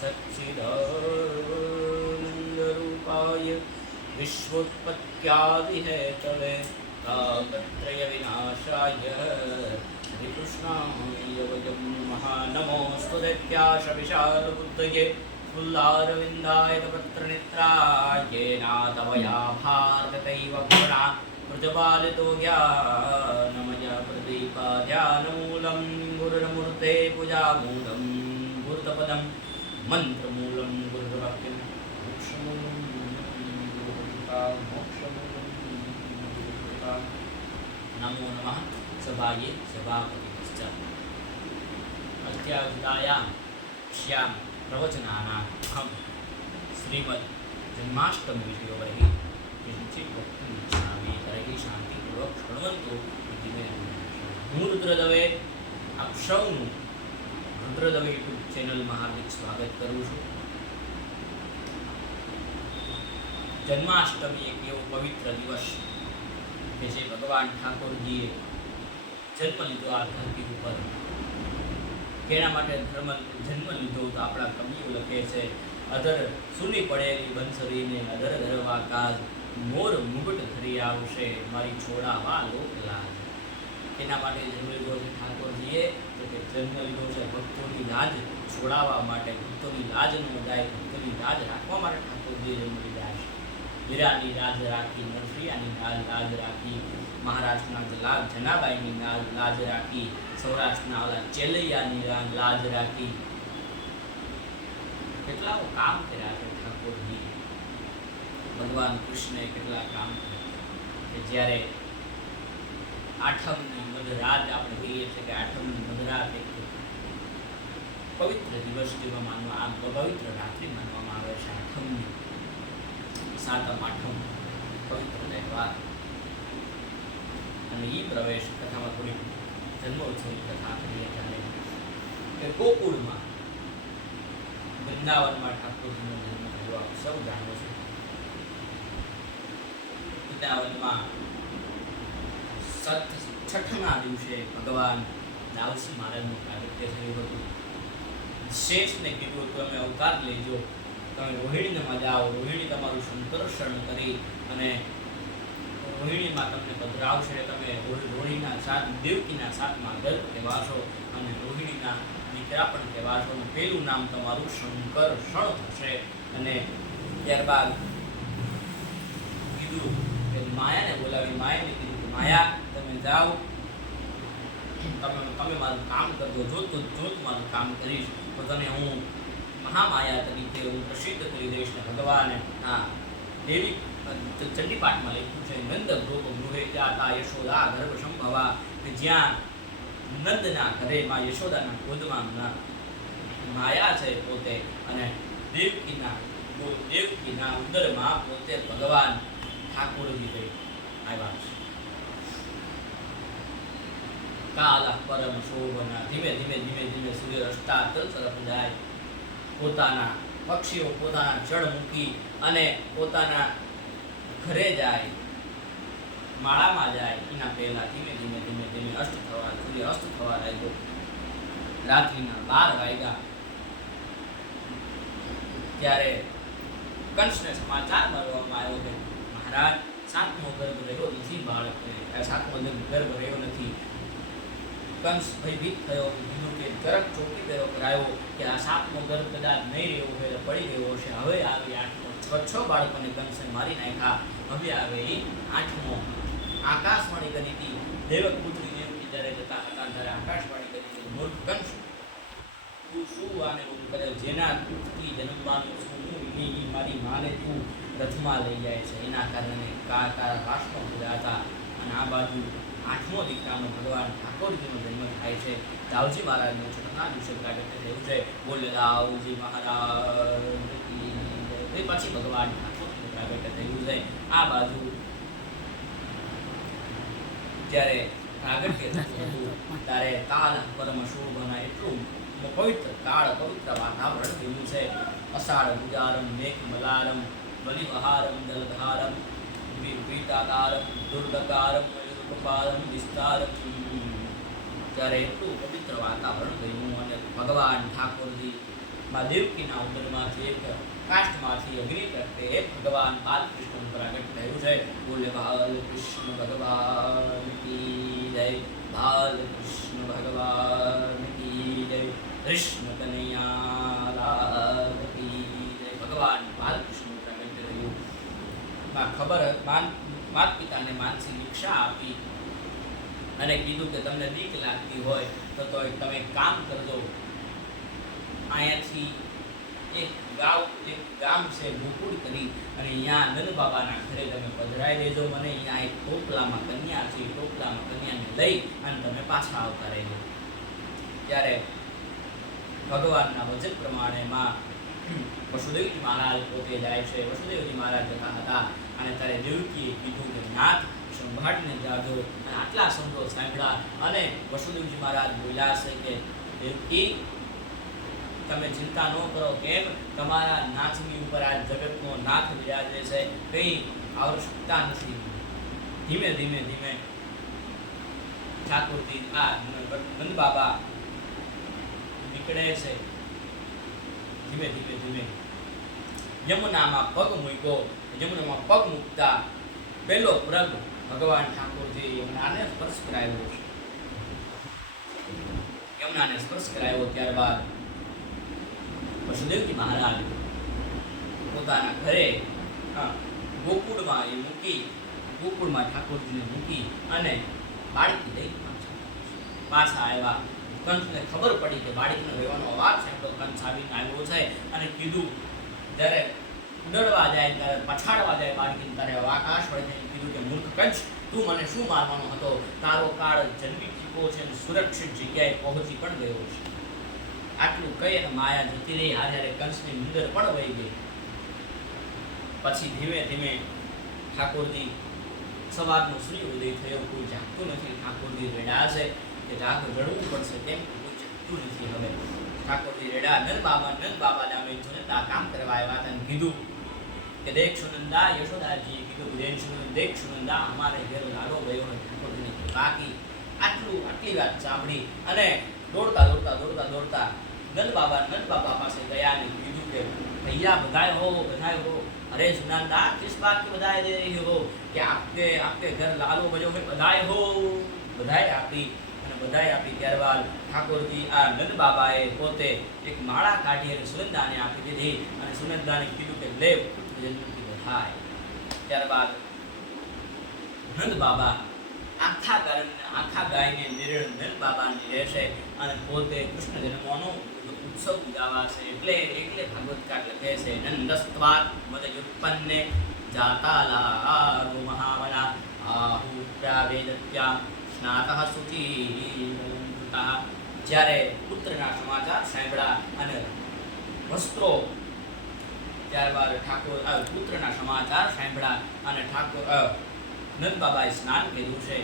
सच्चिदानन्दरूपाय विश्वोत्पत्त्यादिहेतवे तापत्रयविनाशाय श्रीकृष्णाय वयं नमः। नमोऽस्तु दैत्याशविशालबुद्धये फुल्लारविन्दायतपत्रनेत्राय नाथवया भारतैव गुणा प्रजपालितो ज्ञानमया प्रदीपाध्यानमूलं गुरुर्मूर्ते पूजामूलं गुरुतपदं मन्त्रमूलं गुरुर्वाक्यं मोक्षमूलं नमो नमः सभाये सभापतिश्च अत्याहुतायां श्याम प्रवचनानाम् अहं श्रीमद् जन्माष्टमीविषयोपरि किञ्चित् वक्तुम् इच्छामि। तर्हि शान्तिपूर्वक शृण्वन्तु इति मे હું રુદ્રદવે આપ સૌનું રુદ્રદવે યુટ્યુબ ચેનલમાં હાર્દિક સ્વાગત કરું છું। જન્માષ્ટમી એક એવો પવિત્ર દિવસ કે જે ભગવાન ઠાકોરજીએ જન્મ લીધો આ ધરતી ઉપર। કેના માટે જન્મ લીધો તો આપણા કવિઓ લખે છે, અધર સુની પડેલી બંસરીને અધર ધરવા કાજ મોર મુગટ ધરી આવશે મારી છોડાવા લોક લાજ। એના માટે જન્મ લીધો છે ઠાકોરજીએ, તો કે જન્મ લીધો છે ભક્તોની લાજ છોડાવવા માટે, ભક્તોની લાજ ન જાય, ભક્તોની લાજ રાખવા માટે ઠાકોરજીએ જન્મ લીધા છે। વીરાની લાજ રાખી, નરસિયાની લાજ રાખી, મહારાષ્ટ્રના જલાલ જનાબાઈની લાજ રાખી, સૌરાષ્ટ્રના ઓલા ચેલૈયાની લાજ રાખી। કેટલા કામ કર્યા છે ઠાકોરજી, ભગવાન કૃષ્ણએ કેટલા કામ કર્યા કે જ્યારે આઠમની મધરાત આપણે કહીએ છીએ કે આઠમની મધરાત એક પવિત્ર દિવસ જેવા માનવા પવિત્ર રાત્રિ માનવામાં આવે છે। આઠમની સાતમ આઠમ પવિત્ર તહેવાર અને એ પ્રવેશ કથામાં થોડી જન્મોત્સવની કથા કરીએ ત્યારે કે ગોકુળમાં વૃંદાવનમાં ઠાકોરજીનો જન્મ થયો આપ સૌ જાણો છો। વૃંદાવનમાં છઠ્ઠના દિવસે ભગવાન દાઉસી મહારાજનું પ્રાગટ્ય થયું હતું। શેષને કીધું હતું તમે અવતાર લેજો, તમે રોહિણીમાં જાઓ, રોહિણી તમારું સંકર્ષણ કરી અને રોહિણીમાં તમને પધરાવશે, તમે રોહિણીના દેવકીના સાતમા ગર્ભ કહેવાશો અને રોહિણીના દીકરા પણ કહેવાશો અને પેલું નામ તમારું સંકર્ષણ થશે। અને ત્યારબાદ કીધું કે માયાને બોલાવી, માયાને કીધું કે માયા તમે જાઓ, તમે મારું કામ કરજો, જો મારું કામ કરીશ તો તને હું મહામાયા તરીકે હું પ્રસિદ્ધ કરી દઈશ। ને ભગવાને હા દેવી ચંડીપાઠમાં લખ્યું છે, નંદ ગોપ ગૃહે જાતા યશોદા ગર્ભ સંભવા, કે જ્યાં નંદના ઘરેમાં યશોદાના ગોદમાં માયા છે પોતે અને દેવકીના ઉદરમાં પોતે ભગવાન ઠાકોરજી થઈ આવ્યા છે। કાલા પરમ શોભના ધીમે ધીમે ધીમે ધીમે સૂર્ય રસ્તા તરફ જાય, પોતાના પક્ષીઓ પોતાના જળ મૂકી અને પોતાના ઘરે જાય, માળામાં જાય એના પહેલા ધીમે ધીમે ધીમે ધીમે સૂર્ય અસ્ત થવા લાગ્યો। રાત્રિના 12 વાગ્યા ત્યારે કંસને સમાચાર મળવામાં આવ્યો કે મહારાજ સાતમો ગર્ભ રહ્યો નથી, બાળકને સાતમો ગર્ભ રહ્યો નથી। કંસ ભયભીત થયો, કીધું કે તરત ચોકી પહેરો કરાયો કે આ સાતમો ગર્ભ કદાચ નહીં રહ્યો હોય, પડી ગયો હશે। હવે આવે આઠમો, છ બાળકોને કંસે મારી નાખ્યા, હવે આવે એ આઠમો। આકાશવાણી કરી હતી દેવક પુત્રી દેવકી જ્યારે જતા હતા ત્યારે આકાશવાણી કરી હતી, મૂર્ખ કંસ તું શું આને હું કરે, જેના પુત્રી જન્મવાનું છું હું એની મારી માને તું રથમાં લઈ જાય છે, એના કારણે તારા વાસનો પૂરા હતા। અને આ બાજુ આઠમો દીકરાનો ભગવાન ઠાકોરજીનો જન્મ થાય છે। દાઉજી મહારાજનો છઠ્ઠા દિવસે પ્રાગટ્ય થયું છે, બોલે દાઉજી મહારાજ, પછી ભગવાન ઠાકોરજીનું પ્રાગટ્ય થયું છે। આ બાજુ જ્યારે પ્રાગટ્ય થતું હતું ત્યારે કાલ પરમ શોભના એટલું પવિત્ર કાળ પવિત્ર વાતાવરણ થયું છે। અષાઢ ગુજારમ મેઘ મલારમ બલિવહારમ દલધારમ પીતાકારમ દુર્ગકારમ મયુરકપાલમ વિસ્તારમ। ત્યારે એટલું પવિત્ર વાતાવરણ થયું અને ભગવાન ઠાકોરજી માં દેવકીના ઉદરમાંથી એક કાષ્ઠમાંથી અગ્નિ પ્રગટે હે ભગવાન બાલકૃષ્ણ પ્રગટ થયું છે. બોલે બાલકૃષ્ણ ભગવાન કી જય, બાલકૃષ્ણ ભગવાન કી જય, કૃષ્ણ કનૈયા લાલ કી જય. ભગવાન બાલકૃષ્ણ પ્રગટ થયું. ખબર માતા પિતાને માનસિક દીક્ષા આપી અને કીધું કે તમને બીક લાગતી હોય તો તમે કામ કરજો, અહીંયાથી એક ગામ છે ગોકુળ કરી અને અહીંયા નંદ બાબાના ઘરે તમે પધરાઈ દેજો. મને અહીંયા એક ટોપલામાં કન્યા છે, ટોપલામાં કન્યાને લઈ અને તમે પાછા આવતા રહેજો. ત્યારે ભગવાનના વચન પ્રમાણે માં વસુદેવજી મહારાજ પોતે જાય છે. વસુદેવજી મહારાજ જતા હતા અને ત્યારે દેવકીએ કીધું કે નાથ સંભાળીને જાજો. અને આટલા શબ્દો સાંભળ્યા અને વસુદેવજી મહારાજ બોલ્યા છે કે દેવકી તમે ચિંતા ન કરો, કેમ તમારા નાથની ઉપર આ જગતનો નાથ બિરાજે છે, કંઈ આવશ્યકતા નથી. ધીમે ધીમે ધીમે ઠાકોરજી નંદ બાબા નીકળે છે. ધીમે ધીમે ધીમે યમુનામાં પગ મૂક્યો. યમુનામાં પગ મૂકતા પહેલો પ્રગ ભગવાન ઠાકોરજી યમુનાને સ્પર્શ કરાવ્યો છે. યમુનાને સ્પર્શ કરાવ્યો ત્યારબાદ વસુદેવજી મહારાજ પોતાના ઘરે ગોકુળમાં ગોકુળમાં ઠાકોરજીને મૂકી અને બાળકી લઈ પાછા આવ્યા. કંસને ખબર પડી કે બાળકીનો રહેવાનો અવાજ સાંભળ્યો. કંસ આવીને આવ્યો છે અને કીધું, જ્યારે ઉડડવા જાય ત્યારે પછાડવા જાય બાળકીને ત્યારે આકાશ વળે કીધું કે મૂર્ખ કંસ, તું મને શું મારવાનો હતો? તારો કાળ જન્મી ચૂક્યો છે અને સુરક્ષિત જગ્યાએ પહોંચી પણ ગયો છે. આટલું કહી અને માયા જતી રહી. હારે કંસની નીંદર પણ વહી ગઈ. પછી ધીમે ધીમે ઠાકોરજી સવારનો સૂર્ય ઉદય થયો, કોઈ જાગતું નથી. ઠાકોરજી રેડા છે કે રડવું પડશે તેમ કોઈ જાગતું નથી. હવે ઠાકોરજી રેડા. નંદ બાબા નામે જોનેતા કામ કરવા આવ્યા હતા અને કીધું કે દેખ સુનંદા, યશોદાજીએ કીધું દેખ સુનંદા, અમારે ઘેર લાડો ગયો અને ઠાકોરજીને બાકી આટલી વાત સાંભળી અને દોડતા નંદ બાબા પાસે ગયા અને કીધું કે ભૈયા બધાય હો. अरे सुनंदा, किस बात की बधाई दे रही हो कि आपके घर लालो बजो में बधाई हो. बधाई आपी અને બધાઈ આપી. ત્યારબાદ ઠાકોરજી આ નંદ બાબાએ પોતે એક માળા કાઢી અને સુનંદાને આપી દીધી અને સુનંદાને કીધું કે લે જન્મથી બધાઈ. ત્યારબાદ નંદ બાબા આખા ગાયને નિર્ણય નંદ બાબાની રહેશે અને પોતે કૃષ્ણ જન્મનો ઉત્સવ ઉજાવા છે. એટલે ભાગવતકાર લખે છે નંદસ્ત્વાત મદયુત્પન્ને જાતાલારો મહાવના આહુત્યા વેદત્યા સ્નાતઃ સુચિતા. જ્યારે પુત્રના સમાચાર સાંભળ્યા અને વસ્ત્રો ત્યારબાદ પુત્રના સમાચાર સાંભળ્યા અને નંદ બાબાએ સ્નાન કર્યું છે.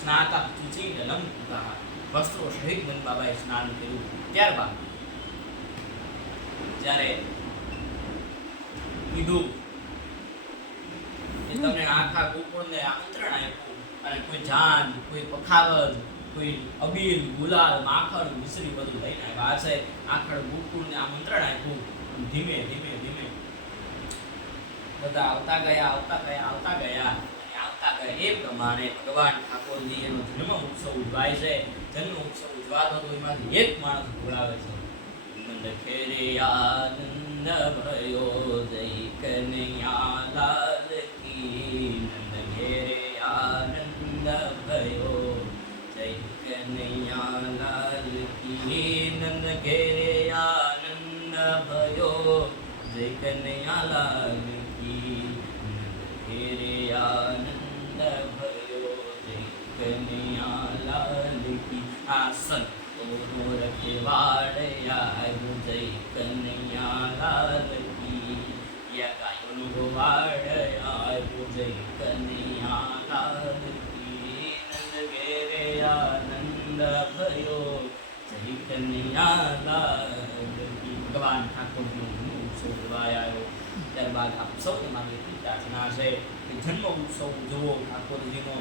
સ્નાતઃ સુચિદલમ વસ્ત્રો સહિત નંદ બાબાએ સ્નાન કર્યું. ત્યારબાદ જ્યારે કીધું કે તમને આખા ગોકુળને આમંત્રણ આપ્યું અને કોઈ જાન, કોઈ પખાવજ, કોઈ અબીલ, ગુલાલ, માખણ, મિશ્રી બધું લઈને આવ્યા છે. આખા ગોકુળને આમંત્રણ આપ્યું. ધીમે ધીમે ધીમે બધા આવતા ગયા. એ પ્રમાણે ભગવાન ઠાકોરજી એનો જન્મ ઉત્સવ ઉજવાય છે. જન્મ ઉત્સવ ઉજવાતો તો એમાંથી એક માણસ બોલાવે છે, નંદ ખેરે આનંદ ભયો જય કનૈયા લાલ કી. નંદ ઘેરે આનંદ ભયો જય કનૈયા લાલ કી. નંદ ઘેરે આનંદ ભયો જય કનૈયા લાલ કી. નંદ ઘેરે આનંદ ભયો જય કનૈયા લાલ કી. આ સંતોનો રખવાડયા જય કનૈયા લાલ કી. યા ગાયોનો ગોવાડયા જય કનૈયા લાલ કી. નંદ ઘેરે આનંદ ભયો જય કનૈયા લાલ કી. ભગવાન ઠાકોરનો ઉત્સવ ઉજવાયો. ત્યારબાદ આપ સૌને મારી પ્રાર્થના છે કે જન્મ ઉત્સવ ઉજવો ઠાકોરજીનો.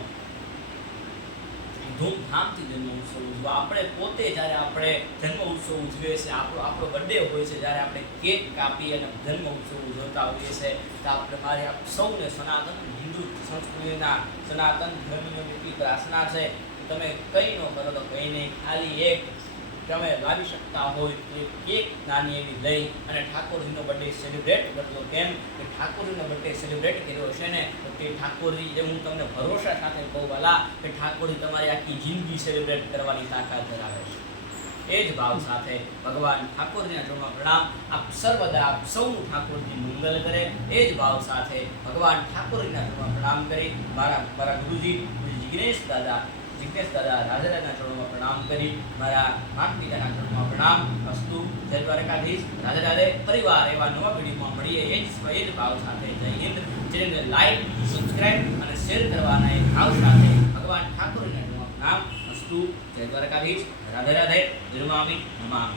ધૂમધામથી જન્મ ઉત્સવ ઉજવો. આપણે પોતે જ્યારે આપણે જન્મ ઉત્સવ ઉજવીએ છીએ, આપણો બર્થડે હોય છે, જ્યારે આપણે કેક કાપી અને જન્મ ઉત્સવ ઉજવતા હોઈએ છીએ, તો આપણે મારી સૌને સનાતન હિન્દુ સંસ્કૃતિના સનાતન ધર્મની એટલી પ્રાર્થના છે કે તમે કંઈ ન કરો તો કંઈ નહીં, ખાલી એક તમે લાવી શકતા હોય તો એક નાની એવી લઈ અને ઠાકોરજીનો બર્થડે સેલિબ્રેટ કરજો. કેમ કે ઠાકોરજીનો બર્થડે સેલિબ્રેટ કર્યો છે ને, તો તે ઠાકોરજી, જે હું તમને ભરોસા સાથે કહું વાલા, કે ઠાકોરજી તમારી આખી જિંદગી સેલિબ્રેટ કરવાની તાકાત ધરાવે છે. એ જ ભાવ સાથે ભગવાન ઠાકોરજીના ચરણોમાં પ્રણામ. આપ સર્વદા આપ સૌનું ઠાકોરજી મંગલ કરે. એ જ ભાવ સાથે ભગવાન ઠાકોરજીના ચરણોમાં પ્રણામ કરી મારા ગુરુજી જિગ્નેશ દાદા રાજરાના ચરણોમાં પ્રણામ કરી મારા માતા પિતાના ચરણોમાં પ્રણામ. અસ્તુ. જય દ્વારકાધીશ. રાધે રાધે. પરિવાર એવા નવા વિડીયોમાં મળીએ એ જ ભાવ સાથે. જય હિન્દ. ચેનલને લાઈક, સબસ્ક્રાઇબ અને શેર કરવાના એ ભાવ સાથે ભગવાન ઠાકોરજીના ચરણોમાં પ્રણામ. અસ્તુ. જય દ્વારકાધીશ. રાધે રાધે. વિરમામિ નમામિ.